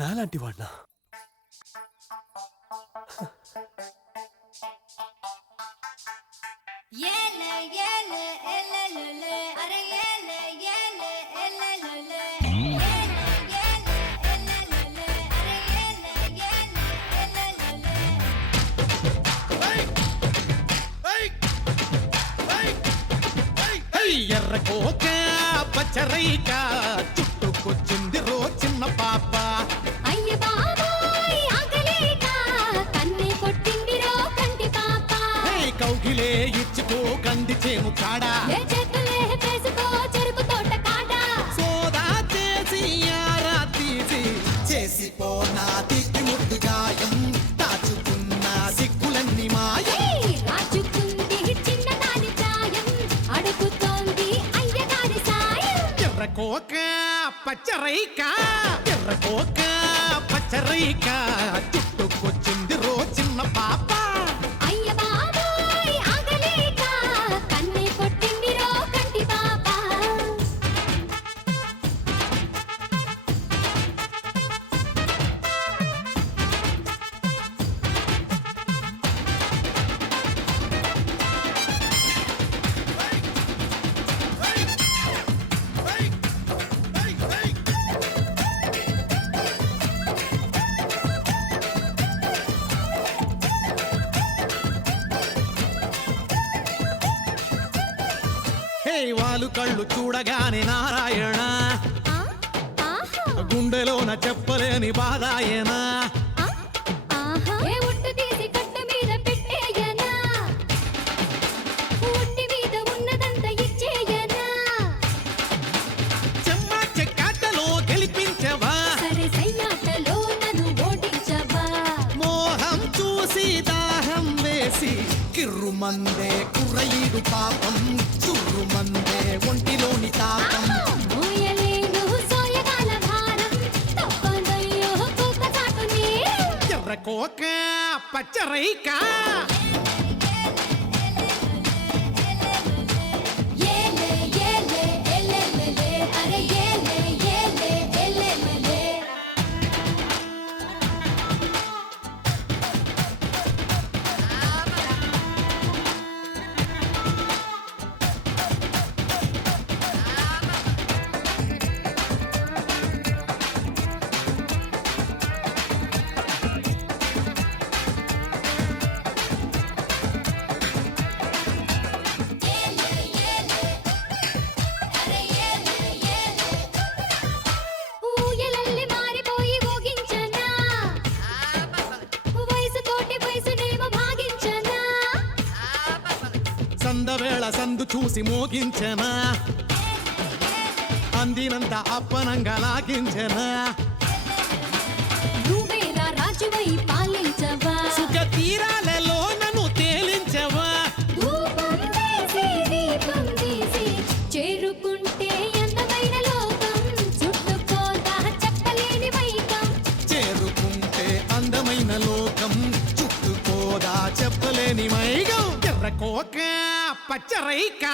నాలాంటి వాడినా? ఎర్ర కోక పచ్చరైక చుట్టుకొచ్చింది రో చిన్న పాప. అయ్య బాబాయ్ ఆగలేక కన్నే కొట్టిందిరో కంటి పాప. కౌగిలే ఇచ్చుకో కంది చేము కాడా, చేతులే వేసుకో చెరుకు తోట కాడ. సోదా చేసి యారా తీసి చేసిపో నా తిట్టి ముద్దు గాయం, దాచుకున్న సిగ్గులన్నీ మాయం. రాజుకుంది చిన్నదాని ప్రాయం, అడుగుతోంది అయ్యగారి సాయం. ఎర్ర కోక పచ్చరైక, ఎర్ర కోక పచ్చరైక చుట్టుకొచ్చింది రో చిన్న పాప. అయ్య బాబాయ్ ఆగలేక కన్నే కొట్టిందిరో కంటి పాప. వాళ్ళు కళ్ళు చూడగానే నారాయణ, ఆహా గుండెలోన చెప్పలేని బాధాయనా. ఆహా ఏ ఉట్టు తీసి కట్ట మీద పెట్టేయనా, ఉట్టి మీద ఉన్నదంతా ఇచ్చేయనా. చెమ్మ చెక్కాటలో గెలిపించవా, సరే సయ్యాటలో నన్ను ఓడించవా. మోహం చూసి దాహం వేసి కిర్రుమందే కుర్రయీడు పాపం, చుర్రుమందే ఒంటిలోని తాపం. మోయలేను సోయగాల భారం, తప్పదయ్యో కుక్క చాటు నేరం. ఎర్ర కోక పచ్చరైక, ఏలే ఏలే ఎల్లెల్లెలే, అరే ఏలే ఏలే ఎల్లెల్లెలే. ఊయలల్లి మారిపోయి ఊగించనా, వయసుతోటి వయసునేమో భాగించనా. సందవేళ సందు చూసి మోగించనా, అందినంత అప్పనంగా లాగించనా. నువ్వేరా రాజువై పాలించవా, సుఖ తీరాలలో నన్ను తేలించవా. ధూపం వేసి దీపం తీసి చేరుకుంటే అందమైన లోకం, చుట్టుకోదా చెప్పలేని వైకం. చేరుకుంటే అందమైన లోకం, చుట్టుకోదా చెప్పలేని మైగం. ఎర్ర కోక పచ్చరైక,